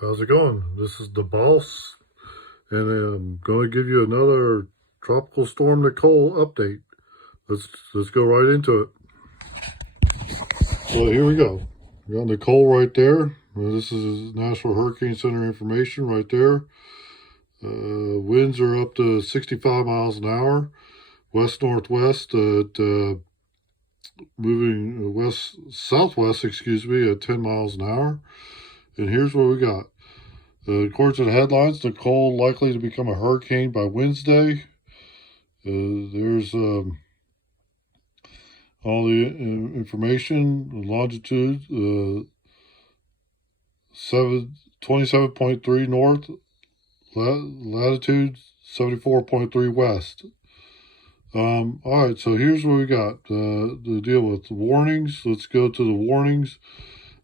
How's it going? This is the boss, and I'm going to give you another tropical storm Nicole update. Let's go right into it. So here we go. We got Nicole right there. This is National Hurricane Center information right there. Winds are up to 65 miles an hour, west northwest at moving west southwest, excuse me, at 10 miles an hour. And here's what we got. According to the headlines, Nicole likely to become a hurricane by Wednesday. There's all the information, longitude, 27.3 north, latitude 74.3 west. All right, so here's what we got to deal with. Warnings. Let's go to the warnings.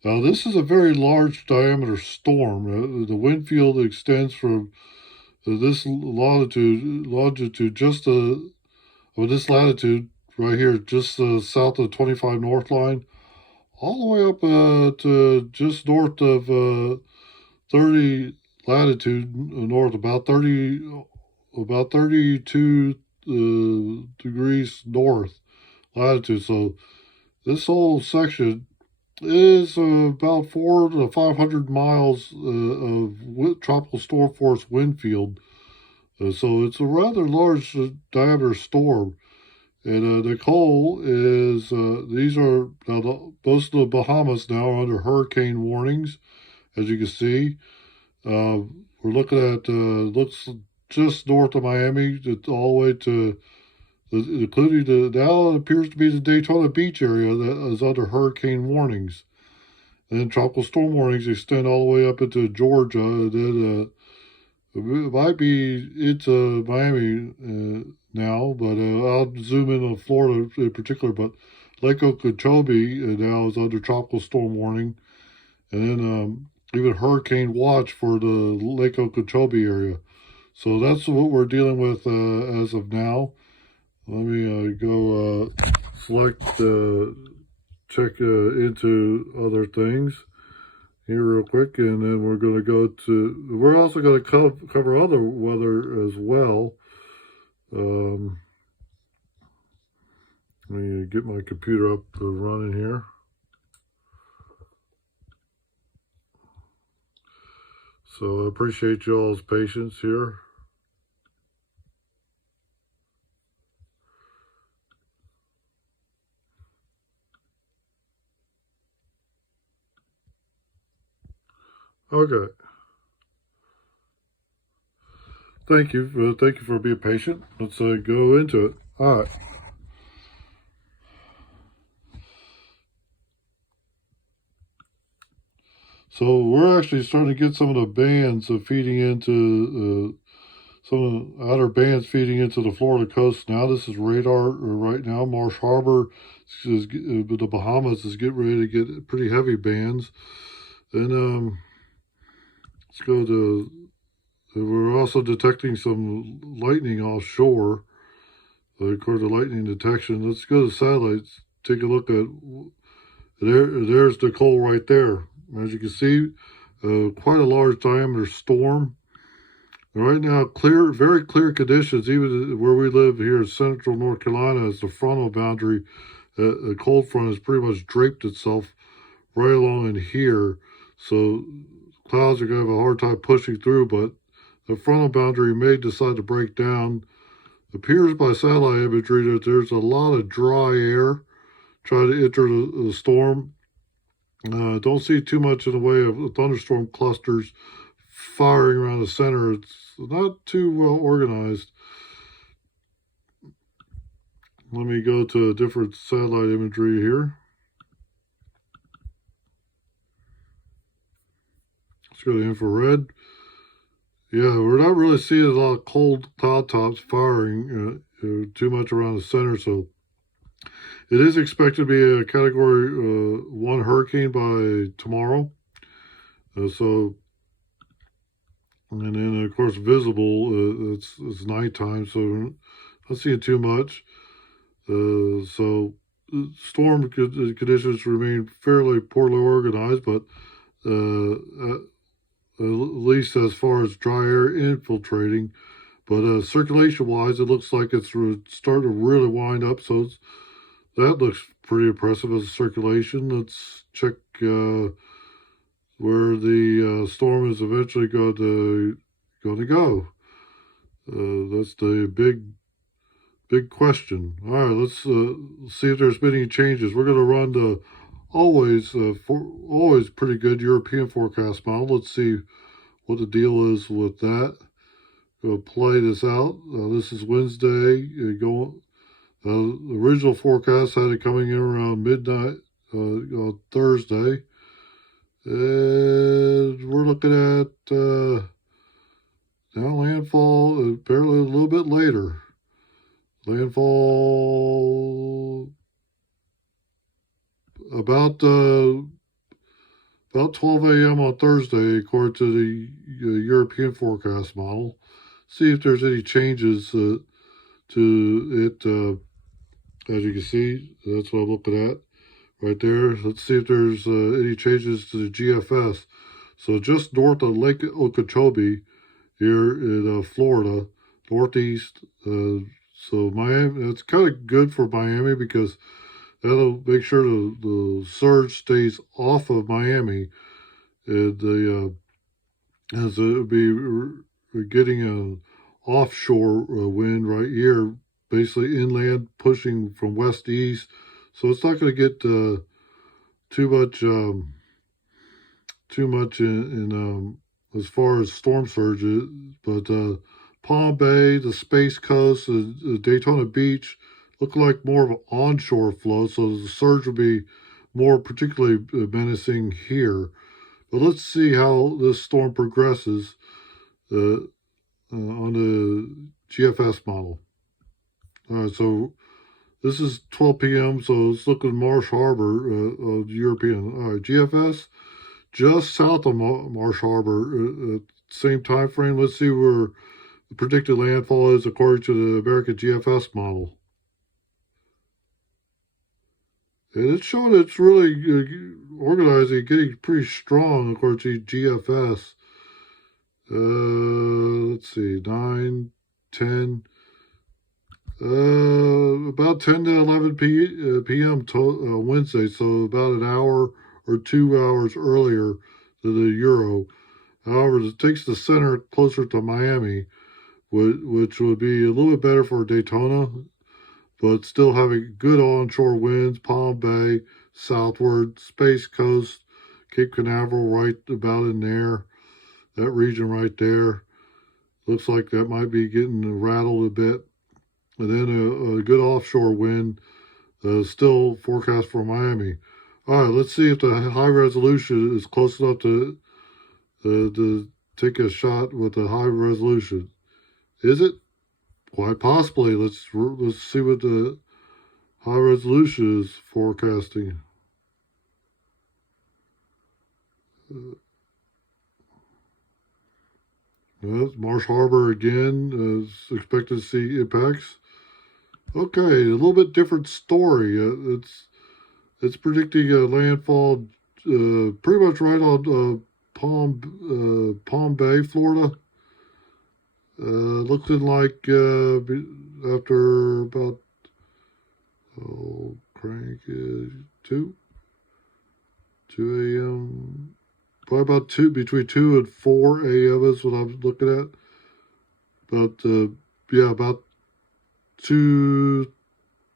Now, this is a very large diameter storm. The wind field extends from this longitude just this latitude right here, just south of 25 north line, all the way up to just north of 30 latitude north, about 32 degrees north latitude. So this whole section is about 400 to 500 miles of tropical storm force wind field. So it's a rather large diameter storm. And Nicole is, these are, now most of the Bahamas now are under hurricane warnings, as you can see. We're looking at, looks just north of Miami, all the way to, including now it appears to be the Daytona Beach area that is under hurricane warnings. And then tropical storm warnings extend all the way up into Georgia, and then it might be into Miami now, but I'll zoom in on Florida in particular. But Lake Okeechobee now is under tropical storm warning, and then even hurricane watch for the Lake Okeechobee area. So that's what we're dealing with as of now. Let me go select, check into other things here real quick, and then we're going to go to, we're also going to cover other weather as well. Let me get my computer up and running here. So I appreciate y'all's patience here. Okay. Thank you. Thank you for being patient. Let's go into it. All right. So we're actually starting to get some of the bands feeding into some of the outer bands feeding into the Florida coast. Now this is radar right now. Marsh Harbor, the Bahamas is getting ready to get pretty heavy bands. Then let's go to. We're also detecting some lightning offshore. According to lightning detection, let's go to satellites. Take a look at there's Nicole right there. As you can see, quite a large diameter storm. Right now, clear, very clear conditions, even where we live here in central North Carolina, as the frontal boundary, the cold front has pretty much draped itself right along in here. So clouds are going to have a hard time pushing through, but the frontal boundary may decide to break down. It appears by satellite imagery that there's a lot of dry air trying to enter the storm. Don't see too much in the way of thunderstorm clusters firing around the center. It's not too well organized. Let me go to a different satellite imagery here. Let's go to infrared. Yeah, we're not really seeing a lot of cold cloud tops firing too much around the center, so it is expected to be a Category 1 hurricane by tomorrow. So, and then of course visible. It's nighttime, so not seeing too much. So storm conditions remain fairly poorly organized, but least as far as dry air infiltrating. But circulation-wise, it looks like it's starting to really wind up. So that looks pretty impressive as a circulation. Let's check where the storm is eventually going to go. That's the big question. All right, let's see if there's been any changes. We're going to run the always pretty good European forecast model. Let's see what the deal is with that. We'll play this out. This is Wednesday. The original forecast had it coming in around midnight on Thursday. And we're looking at now landfall apparently a little bit later. Landfall about 12 a.m. on Thursday, according to the European forecast model. See if there's any changes to it. As you can see, that's what I'm looking at right there. Let's see if there's any changes to the GFS. So just north of Lake Okeechobee here in Florida, northeast. So Miami, that's kind of good for Miami because that'll make sure the surge stays off of Miami. And as it'll be getting an offshore wind right here, basically inland, pushing from west to east. So it's not going to get too much in as far as storm surges. But Palm Bay, the Space Coast, Daytona Beach look like more of an onshore flow. So the surge will be more particularly menacing here. But let's see how this storm progresses on the GFS model. All right, so this is 12 p.m., so let's look at Marsh Harbor, European. All right, GFS, just south of Marsh Harbor, same time frame. Let's see where the predicted landfall is according to the American GFS model. And it's showing it's really organizing, getting pretty strong according to GFS. Let's see, 9, 10, about 10 to 11 p.m. Wednesday, so about an hour or 2 hours earlier than the Euro. However, it takes the center closer to Miami, which would be a little bit better for Daytona, but still having good onshore winds, Palm Bay, southward, Space Coast, Cape Canaveral right about in there, that region right there. Looks like that might be getting rattled a bit. And then a good offshore wind still forecast for Miami. All right, let's see if the high resolution is close enough to take a shot with the high resolution. Is it? Quite possibly. Let's see what the high resolution is forecasting. Marsh Harbor again is expected to see impacts. Okay, a little bit different story. It's predicting a landfall pretty much right on Palm Bay, Florida. Looking like after about crank 2 a.m. Probably about between 2 and 4 a.m. is what I'm looking at. But about 2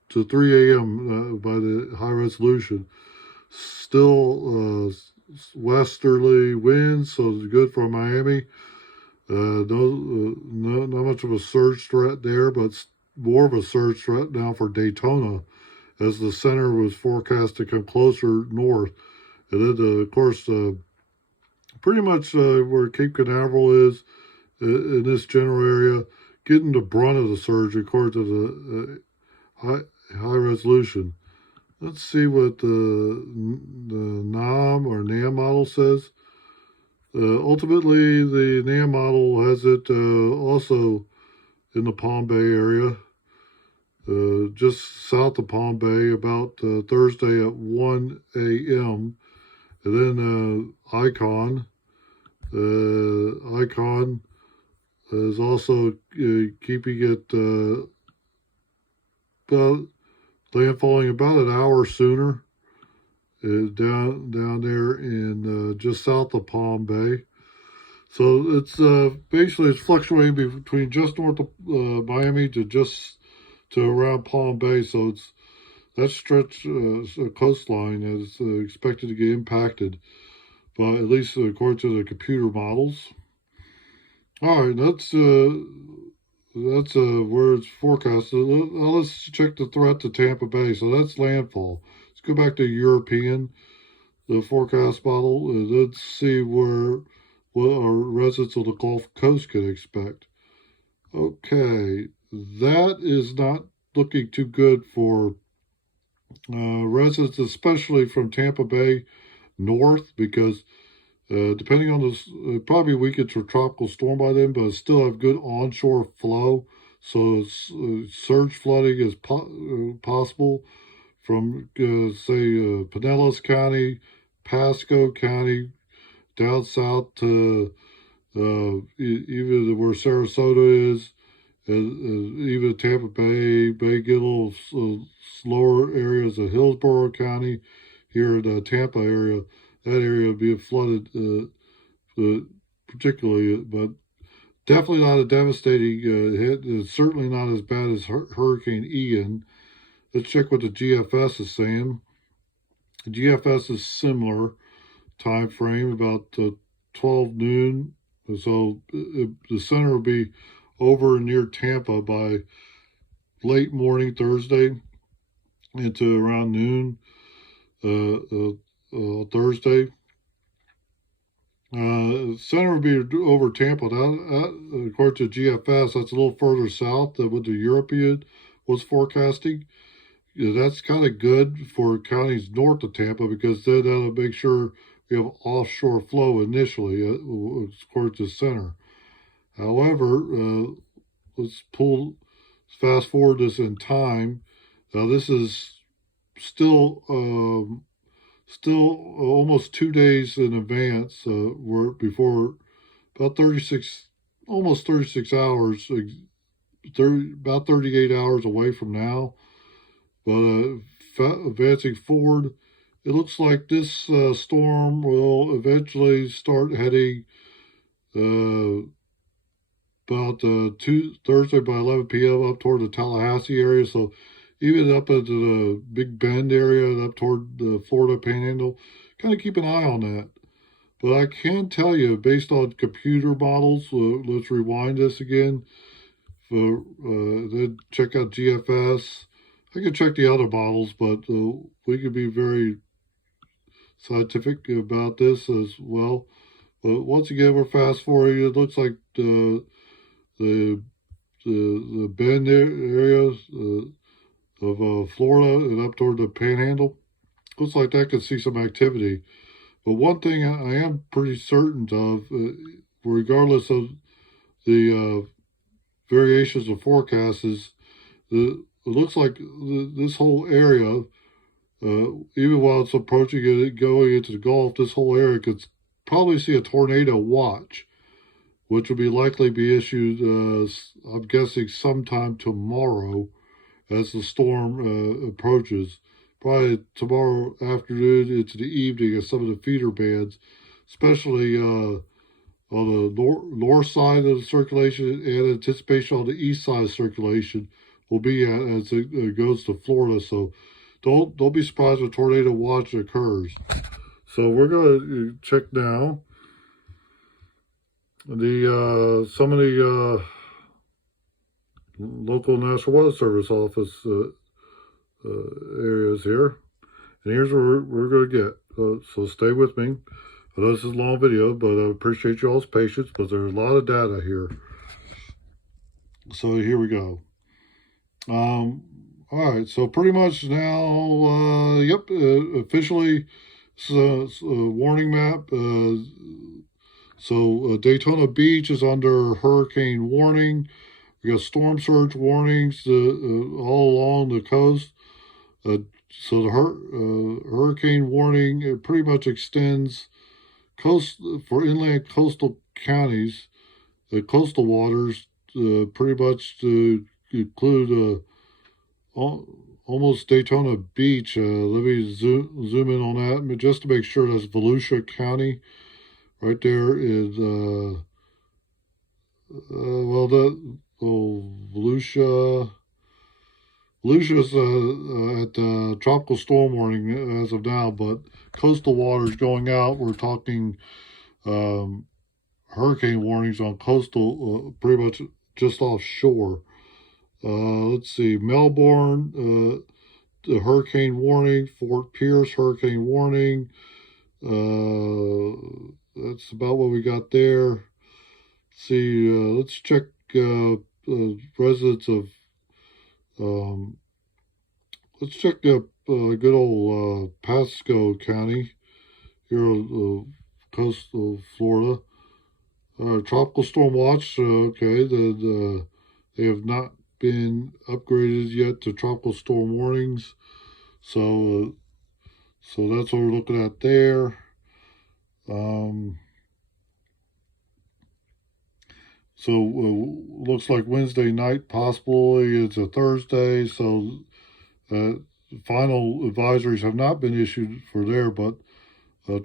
to 3 a.m. By the high resolution. Still westerly winds, so it's good for Miami. Not much of a surge threat there, but more of a surge threat now for Daytona, as the center was forecast to come closer north. And then, of course, pretty much where Cape Canaveral is in this general area, getting the brunt of the surge according to the high resolution. Let's see what the NAM or NAM model says. Ultimately, the NAM model has it also in the Palm Bay area, just south of Palm Bay, about Thursday at 1 a.m. And then Icon icon is also keeping it about landfalling about an hour sooner down there in just south of Palm Bay. So it's basically it's fluctuating between just north of Miami to around Palm Bay. So it's that stretch coastline is expected to get impacted, but at least according to the computer models. All right, that's where it's forecasted. Let's check the threat to Tampa Bay. So that's landfall. Let's go back to European, the forecast model. Let's see what our residents of the Gulf Coast could expect. Okay, that is not looking too good for residents, especially from Tampa Bay north, because depending on this, probably weaken to a tropical storm by then, but still have good onshore flow. So surge flooding is possible from, say, Pinellas County, Pasco County, down south to even where Sarasota is, even Tampa Bay, may get a little slower areas of Hillsborough County, here in the Tampa area. That area will be flooded, particularly, but definitely not a devastating hit. It's certainly not as bad as Hurricane Ian. Let's check what the GFS is saying. The GFS is similar time frame, about 12 noon. So the center will be over near Tampa by late morning Thursday into around noon Thursday. Center will be over Tampa. According to GFS, that's a little further south than what the European was forecasting. That's kind of good for counties north of Tampa, because then that'll make sure we have offshore flow initially, according to the center. However, let's fast forward this in time. Now this is still almost 2 days in advance. Before about almost 36 hours, about 38 hours away from now. But advancing forward, it looks like this storm will eventually start heading about Thursday by 11 p.m. up toward the Tallahassee area. So even up into the Big Bend area and up toward the Florida Panhandle, kind of keep an eye on that. But I can tell you, based on computer models, let's rewind this again. Then check out GFS. I can check the other models, but we can be very scientific about this as well. But once again, we're fast forwarding. It looks like the Bend areas of Florida and up toward the Panhandle, looks like that could see some activity. But one thing I am pretty certain of, regardless of the variations of forecasts, is it looks like this whole area, even while it's approaching it, going into the Gulf, this whole area could probably see a tornado watch, which will likely be issued, I'm guessing, sometime tomorrow as the storm approaches. Probably tomorrow afternoon into the evening as some of the feeder bands, especially on the north side of the circulation and anticipation on the east side of circulation, will be as it goes to Florida. So don't be surprised when a tornado watch occurs. So we're going to check now some of the local National Weather Service office areas here, and here's where we're going to get. So stay with me. I know this is a long video, but I appreciate y'all's patience, but there's a lot of data here. So here we go. All right, so pretty much now, officially, it's a warning map. So Daytona Beach is under hurricane warning. We got storm surge warnings all along the coast. So the hurricane warning, it pretty much extends for inland coastal counties, the coastal waters pretty much include almost Daytona Beach. Let me zoom in on that just to make sure. That's Volusia County right there is Volusia. Volusia's at tropical storm warning as of now, but coastal waters going out. We're talking hurricane warnings on coastal, pretty much just offshore. Let's see, Melbourne, the hurricane warning. Fort Pierce, hurricane warning. That's about what we got there. Let's see, let's check residents of. Let's check up good old Pasco County here on the coast of Florida. Tropical storm watch. Okay, they have not been upgraded yet to tropical storm warnings, so that's what we're looking at there. So looks like Wednesday night possibly it's a Thursday. So final advisories have not been issued for there, but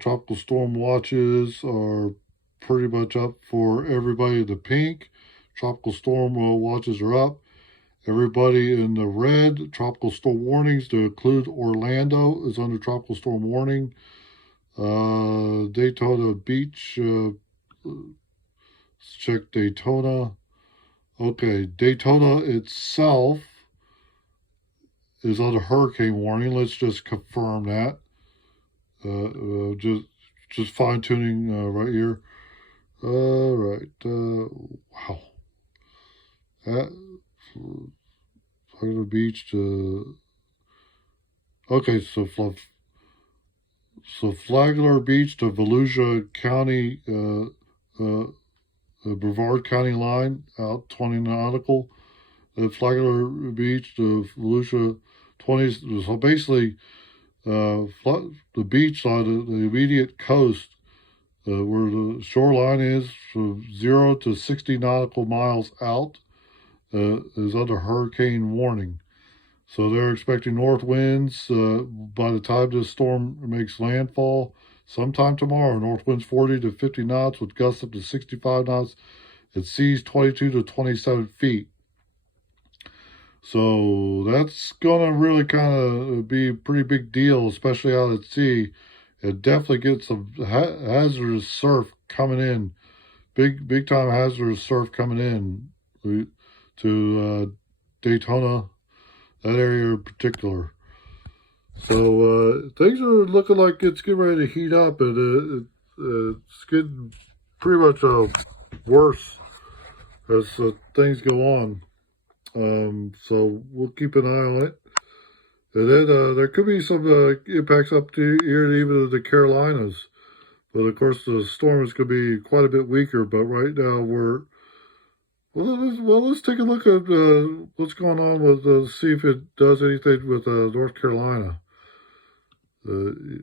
tropical storm watches are pretty much up for everybody. The pink tropical storm watches are up. Everybody in the red tropical storm warnings, to include Orlando, is under tropical storm warning. Daytona Beach. Let's check Daytona. Okay, Daytona itself is on a hurricane warning. Let's just confirm that. Just fine tuning right here. All right. Wow. That Flagler Beach to. Okay, so Flagler Beach to Volusia County. The Brevard County line out 20 nautical. The Flagler Beach to Volusia 20. So basically, the beach side, the immediate coast, where the shoreline is from 0 to 60 nautical miles out, is under hurricane warning. So they're expecting north winds by the time this storm makes landfall. Sometime tomorrow, north winds 40 to 50 knots with gusts up to 65 knots. It seas 22 to 27 feet. So that's going to really kind of be a pretty big deal, especially out at sea. It definitely gets some hazardous surf coming in. Big time hazardous surf coming in to Daytona, that area in particular. So things are looking like it's getting ready to heat up, and it's getting pretty much worse as things go on. So we'll keep an eye on it. And then there could be some impacts up to here, even the Carolinas. But of course, the storm is going to be quite a bit weaker. But right now, let's take a look at what's going on with see if it does anything with North Carolina.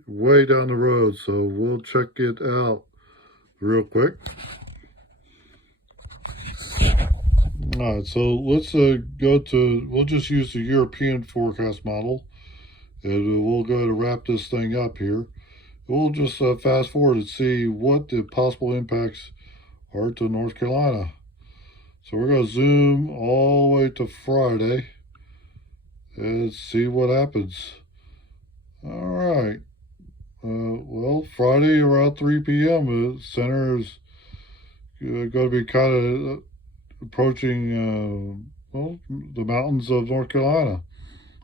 Way down the road, so we'll check it out real quick. All right, so let's we'll just use the European forecast model, and we'll go to wrap this thing up here. We'll just fast forward and see what the possible impacts are to North Carolina. So we're going to zoom all the way to Friday and see what happens. All right. Well, Friday around 3 p.m., the center is going to be kind of approaching, the mountains of North Carolina.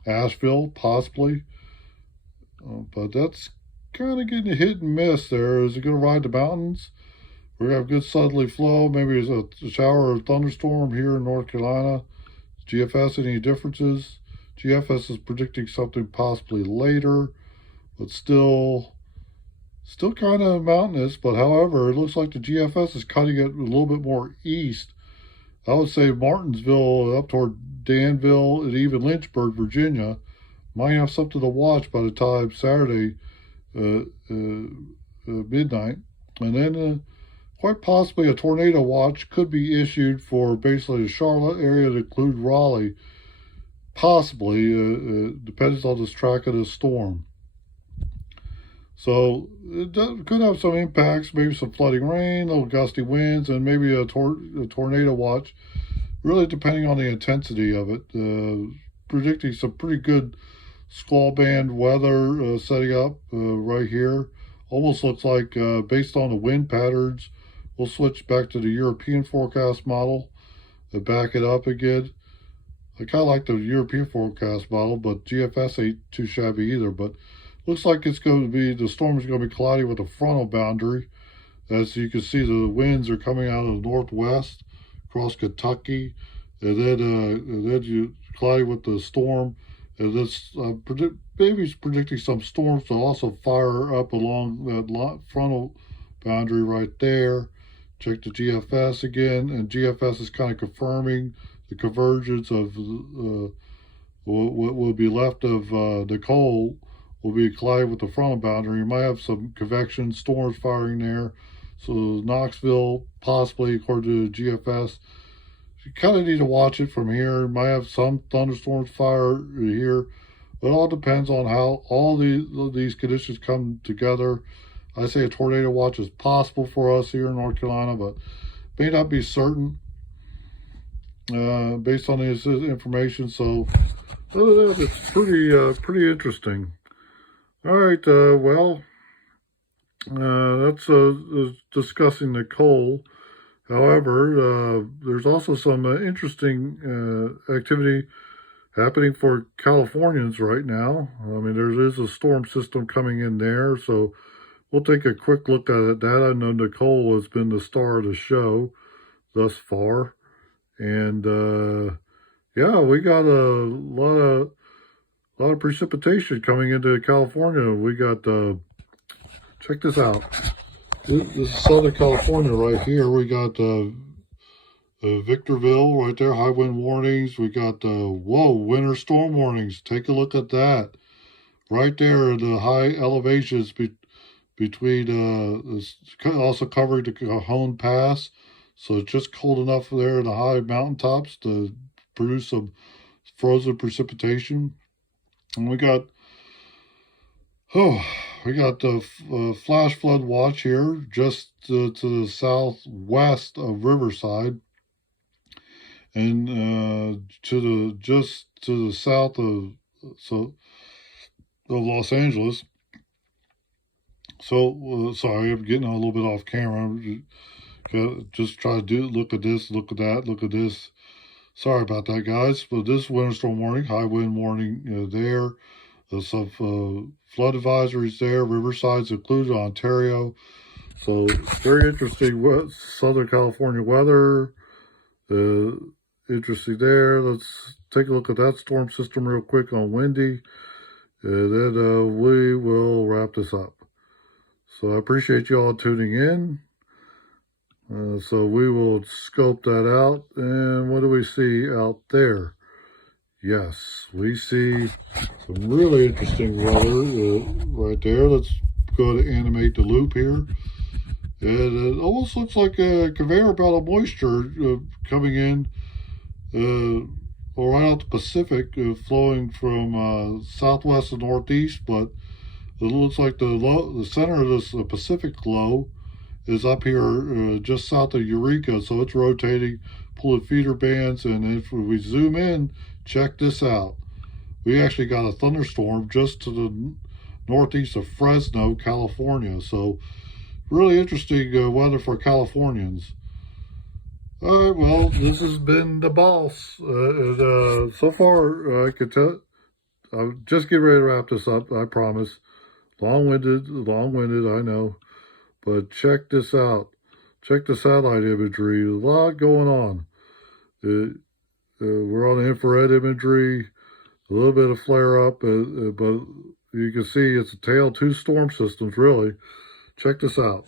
Asheville, possibly. But that's kind of getting a hit and miss there. Is it going to ride the mountains? We're going to have good southerly flow. Maybe there's a shower or thunderstorm here in North Carolina. GFS, any differences? GFS is predicting something possibly later, but still kind of mountainous. But however, it looks like the GFS is cutting it a little bit more east. I would say Martinsville up toward Danville and even Lynchburg, Virginia, might have something to watch by the time Saturday midnight. And then quite possibly a tornado watch could be issued for basically the Charlotte area to include Raleigh, possibly, depends on this track of the storm. So it could have some impacts, maybe some flooding rain, little gusty winds, and maybe a tornado watch, really depending on the intensity of it. Predicting some pretty good squall band weather setting up right here. Almost looks like, based on the wind patterns, we'll switch back to the European forecast model and back it up again. I kind of like the European forecast model, but GFS ain't too shabby either. But looks like it's going to be, the storm is going to be colliding with a frontal boundary. As you can see, the winds are coming out of the northwest across Kentucky, and then you collide with the storm. And this maybe it's predicting some storms to also fire up along that frontal boundary right there. Check the GFS again, and GFS is kind of confirming the convergence of what will be left of Nicole will be colliding with the frontal boundary. You might have some convection storms firing there. So Knoxville, possibly, according to the GFS, you kind of need to watch it from here. You might have some thunderstorms fire here. It all depends on how all these conditions come together. I say a tornado watch is possible for us here in North Carolina, but may not be certain based on this information. So it's pretty interesting. All right, well, that's discussing Nicole. However, there's also some interesting activity happening for Californians right now. I mean, there is a storm system coming in there, so we'll take a quick look at that. I know Nicole has been the star of the show thus far, and yeah, we got a lot of precipitation coming into California. We got check this out. This is Southern California right here. We got Victorville right there, high wind warnings. We got winter storm warnings. Take a look at that. Right there, the high elevations between also covering the Cajon Pass. So it's just cold enough there in the high mountaintops to produce some frozen precipitation. And we got the flash flood watch here just to the southwest of Riverside, and just to the south of Los Angeles. So sorry, I'm getting a little bit off camera. Just try to look at this, look at that, look at this. Sorry about that, guys. But this winter storm warning, high wind warning there. There's some flood advisories there. Riverside's included, Ontario. So very interesting Southern California weather. Interesting there. Let's take a look at that storm system real quick on windy. And then we will wrap this up. So I appreciate you all tuning in. So we will scope that out. And what do we see out there? Yes, we see some really interesting weather right there. Let's go to animate the loop here. And it almost looks like a conveyor belt of moisture coming in right out the Pacific, flowing from southwest to northeast. But it looks like the center of this Pacific low is up here just south of Eureka. So it's rotating, pulling feeder bands. And if we zoom in, check this out. We actually got a thunderstorm just to the northeast of Fresno, California. So really interesting weather for Californians. All right, well, this has been the boss. So far, I could tell. I'll just get ready to wrap this up, I promise. Long-winded, I know. But check this out. Check the satellite imagery. A lot going on. We're on the infrared imagery. A little bit of flare-up, but you can see it's a tail of two storm systems, really. Check this out.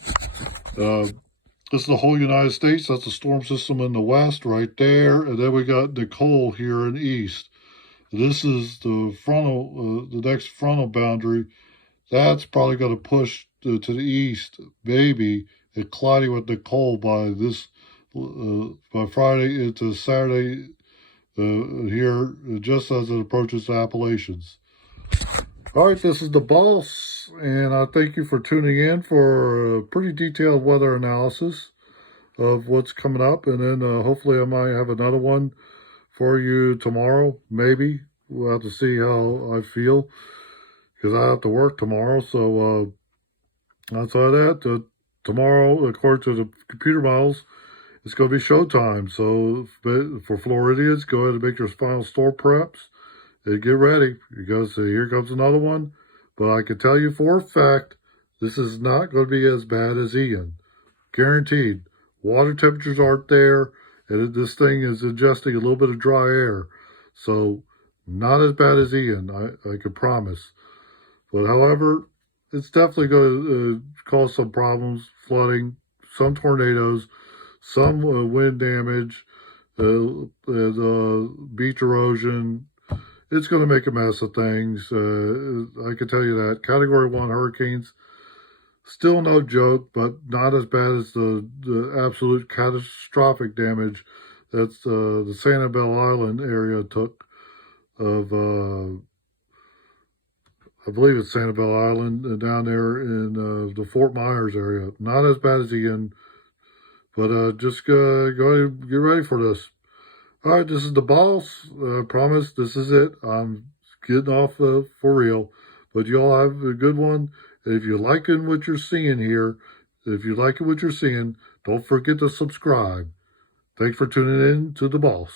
This is the whole United States. That's the storm system in the west right there. And then we got Nicole here in the east. This is the next frontal boundary. That's probably going to push to the east, maybe, and colliding with Nicole by Friday into Saturday here, just as it approaches the Appalachians. All right, this is the boss, and I thank you for tuning in for a pretty detailed weather analysis of what's coming up, and then hopefully I might have another one for you tomorrow, maybe. We'll have to see how I feel, because I have to work tomorrow. So outside of that, tomorrow, according to the computer models, it's going to be showtime. So for Floridians, go ahead and make your final store preps and get ready, because here comes another one. But I can tell you for a fact, this is not going to be as bad as Ian. Guaranteed. Water temperatures aren't there, and this thing is ingesting a little bit of dry air. So not as bad as Ian, I can promise. But however, it's definitely going to cause some problems, flooding, some tornadoes, some wind damage, beach erosion. It's going to make a mess of things. I can tell you that. Category 1 hurricanes, still no joke, but not as bad as the absolute catastrophic damage that the Sanibel Island area took of, I believe it's Sanibel Island, down there in the Fort Myers area. Not as bad as Ian, but just go ahead and get ready for this. All right, this is the boss. I promise this is it. I'm getting off for real. But you all have a good one. And if you're liking what you're seeing here, don't forget to subscribe. Thanks for tuning in to the boss.